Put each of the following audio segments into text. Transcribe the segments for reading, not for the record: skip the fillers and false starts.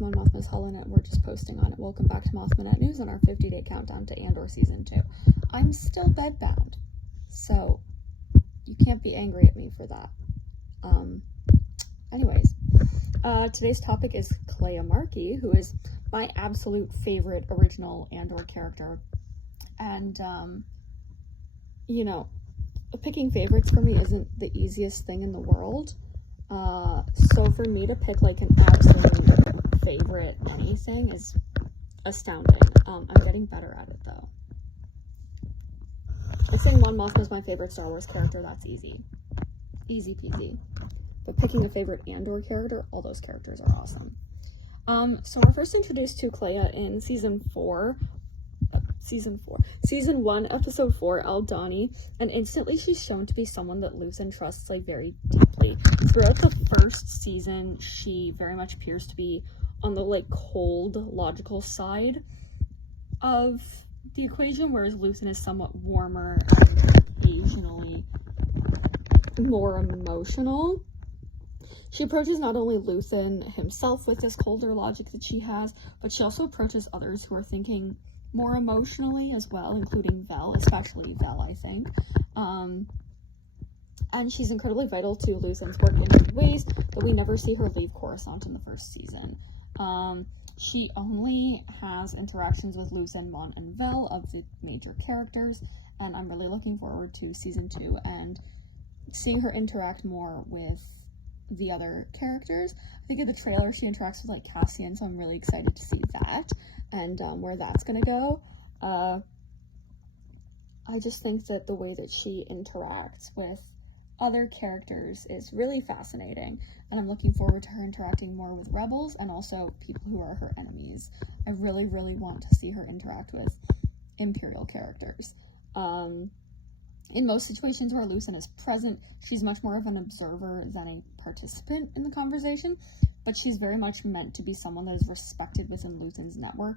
Mon Mothma's Holonet. We're just posting on it. Welcome back to Mothmanet News on our 50-day countdown to Andor Season 2. I'm still bedbound, so you can't be angry at me for that. Anyways, today's topic is Kleya Marki, who is my absolute favorite original Andor character. And, you know, picking favorites for me isn't the easiest thing in the world. So for me to pick like an absolute favorite anything is astounding. I'm getting better at it though. I think Mon Mothma is my favorite Star Wars character. That's easy. Easy peasy. But picking a favorite Andor character, all those characters are awesome. So we're first introduced to Kleya in Season 1, Episode 4, Aldhani, and instantly she's shown to be someone that Luthen trusts, like, very deeply. Throughout the first season, she very much appears to be on the, like, cold, logical side of the equation, whereas Luthen is somewhat warmer and occasionally more emotional. She approaches not only Luthen himself with this colder logic that she has, but she also approaches others who are thinking more emotionally as well, including Vel, especially Vel, I think. And she's incredibly vital to Luthen's work in many ways, but we never see her leave Coruscant in the first season. She only has interactions with Luthen, Mon, and Vel of the major characters, and I'm really looking forward to Season 2 and seeing her interact more with the other characters. I think in the trailer she interacts with like Cassian, so I'm really excited to see that and where that's gonna go. I just think that the way that she interacts with other characters is really fascinating, and I'm looking forward to her interacting more with rebels and also people who are her enemies. I really, really want to see her interact with Imperial characters. In most situations where Luthen is present, she's much more of an observer than a participant in the conversation, but she's very much meant to be someone that is respected within Luthen's network,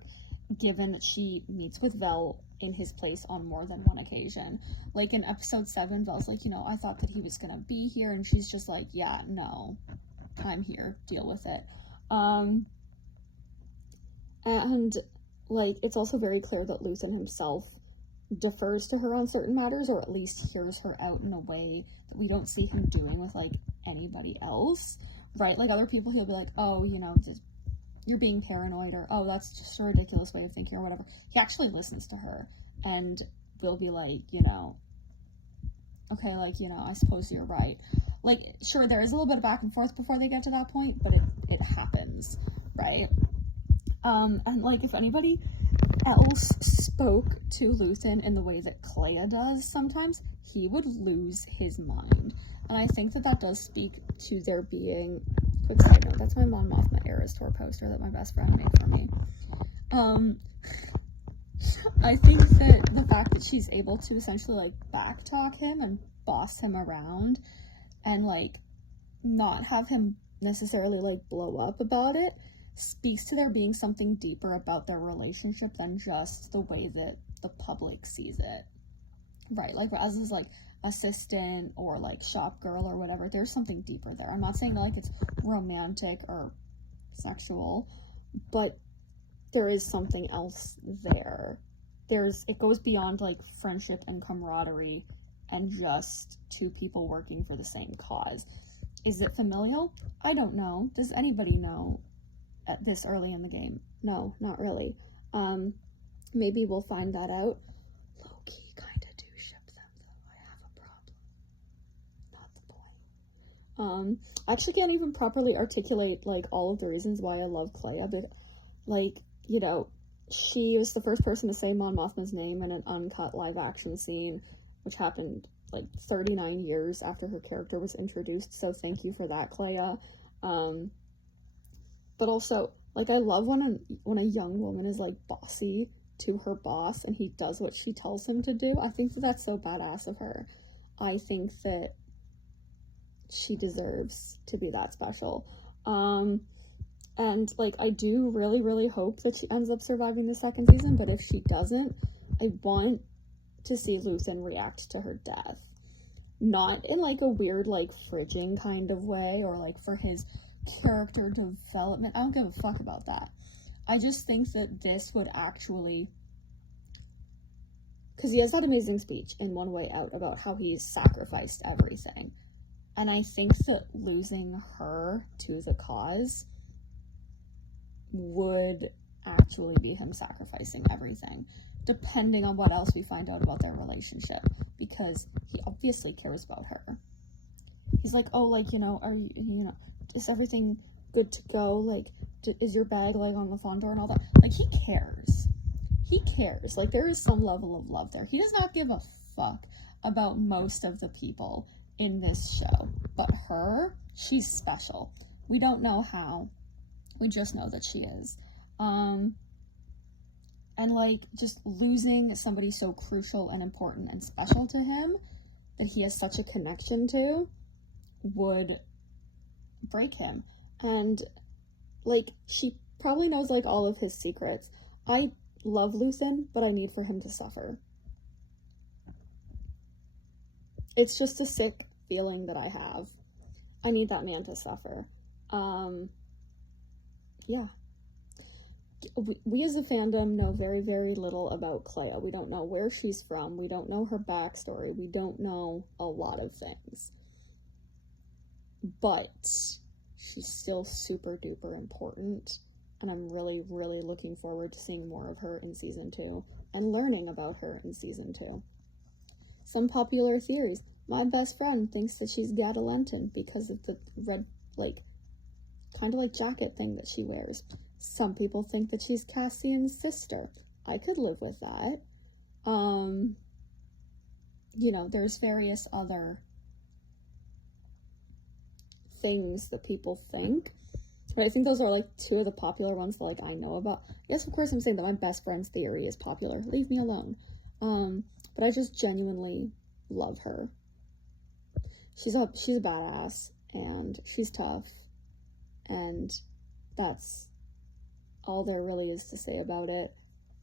given that she meets with Vel in his place on more than one occasion. Like in Episode 7, Vel's like, I thought that he was gonna be here, and she's just like, yeah, no, I'm here, deal with it. And, like, it's also very clear that Luthen himself defers to her on certain matters, or at least hears her out in a way that we don't see him doing with like anybody else, right? Like other people, he'll be like, oh, you're being paranoid, or oh, that's just a ridiculous way of thinking, or whatever. He actually listens to her and will be like, okay, like, I suppose you're right. Like, sure, there is a little bit of back and forth before they get to that point, but it happens, right? And like, if anybody else spoke to Luthen in the way that Kleya does sometimes, he would lose his mind. And I think that does speak to there being, quick side note, that's my Mon Mothma Eras Tour poster that my best friend made for me. I think that the fact that she's able to essentially like backtalk him and boss him around and like not have him necessarily like blow up about it speaks to there being something deeper about their relationship than just the way that the public sees it, right? Like as his like assistant or like shop girl or whatever, there's something deeper there. I'm not saying like it's romantic or sexual, but there is something else there. It goes beyond like friendship and camaraderie and just two people working for the same cause. Is it familial? I don't know. Does anybody know at this early in the game? No, not really. Maybe we'll find that out. Low-key kind of do ship them, though. I have a problem. Not the point. I actually can't even properly articulate, like, all of the reasons why I love Kleya, but, like, she was the first person to say Mon Mothma's name in an uncut live-action scene, which happened, like, 39 years after her character was introduced, so thank you for that, Kleya. But also, like, I love when a young woman is, like, bossy to her boss and he does what she tells him to do. I think that that's so badass of her. I think that she deserves to be that special. And, like, I do really, really hope that she ends up surviving the second season, but if she doesn't, I want to see Luthen react to her death. Not in, like, a weird, like, fridging kind of way, or, like, for his character development. I don't give a fuck about that. I just think that this would actually, because he has that amazing speech in One Way Out about how he's sacrificed everything. And I think that losing her to the cause would actually be him sacrificing everything, depending on what else we find out about their relationship, because he obviously cares about her. He's like, oh, like, you know, are you, you know, is everything good to go? Like, is your bag, like, on the Andor and all that? Like, he cares. He cares. Like, there is some level of love there. He does not give a fuck about most of the people in this show. But her, she's special. We don't know how. We just know that she is. And, like, just losing somebody so crucial and important and special to him that he has such a connection to would break him. And, like, she probably knows, like, all of his secrets. I love Luthen, but I need for him to suffer. It's just a sick feeling that I have. I need that man to suffer. Yeah. We as a fandom know very, very little about Kleya. We don't know where she's from. We don't know her backstory. We don't know a lot of things. But she's still super duper important. And I'm really, really looking forward to seeing more of her in season 2 and learning about her in season 2. Some popular theories. My best friend thinks that she's Gadalenton because of the red, like, kind of like jacket thing that she wears. Some people think that she's Cassian's sister. I could live with that. You know, there's various other things that people think. But I think those are, like, 2 of the popular ones that, like, I know about. Yes, of course, I'm saying that my best friend's theory is popular. Leave me alone. But I just genuinely love her. She's a badass, and she's tough, and that's all there really is to say about it.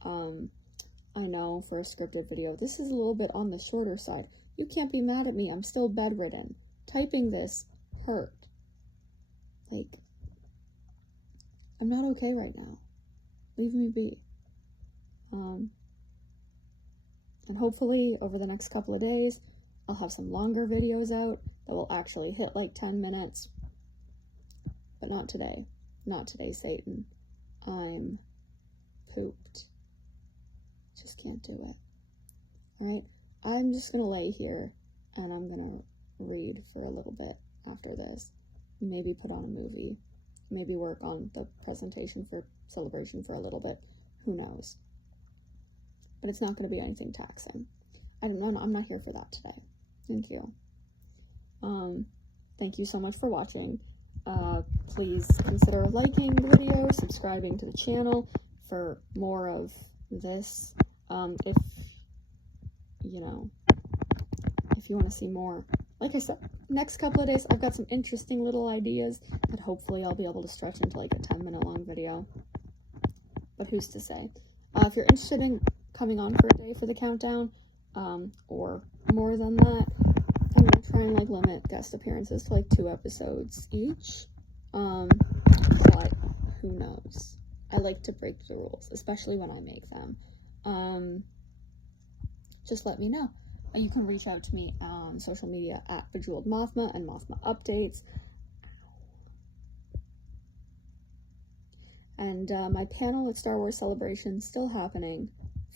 I know for a scripted video, this is a little bit on the shorter side. You can't be mad at me. I'm still bedridden. Typing this hurt. Like, I'm not okay right now. Leave me be. And hopefully over the next couple of days, I'll have some longer videos out that will actually hit like 10 minutes. But not today. Not today, Satan. I'm pooped. Just can't do it. Alright? I'm just gonna lay here and I'm gonna read for a little bit after this. Maybe put on a movie. Maybe work on the presentation for Celebration for a little bit. Who knows? But it's not going to be anything taxing. I'm not here for that today. Thank you. Thank you so much for watching. Please consider liking the video, subscribing to the channel for more of this. If you want to see more, like I said, next couple of days, I've got some interesting little ideas that hopefully I'll be able to stretch into like a 10-minute long video. But who's to say? If you're interested in coming on for a day for the countdown, or more than that, I'm gonna try and like limit guest appearances to like 2 episodes each. But who knows? I like to break the rules, especially when I make them. Just let me know. You can reach out to me on social media at Bejeweled Mothma and Mothma Updates. And my panel at Star Wars Celebration still happening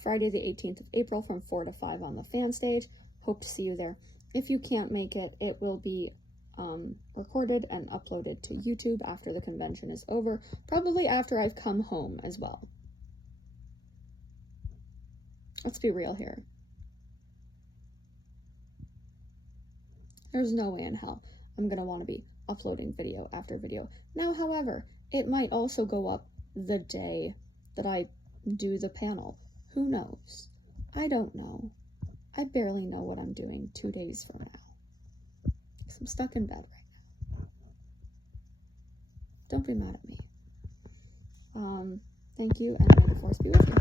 Friday the 18th of April from 4 to 5 on the fan stage. Hope to see you there. If you can't make it, it will be recorded and uploaded to YouTube after the convention is over, probably after I've come home as well. Let's be real here. There's no way in hell I'm going to want to be uploading video after video. Now, however, it might also go up the day that I do the panel. Who knows? I don't know. I barely know what I'm doing 2 days from now. So I'm stuck in bed right now. Don't be mad at me. Thank you, and may the force be with you.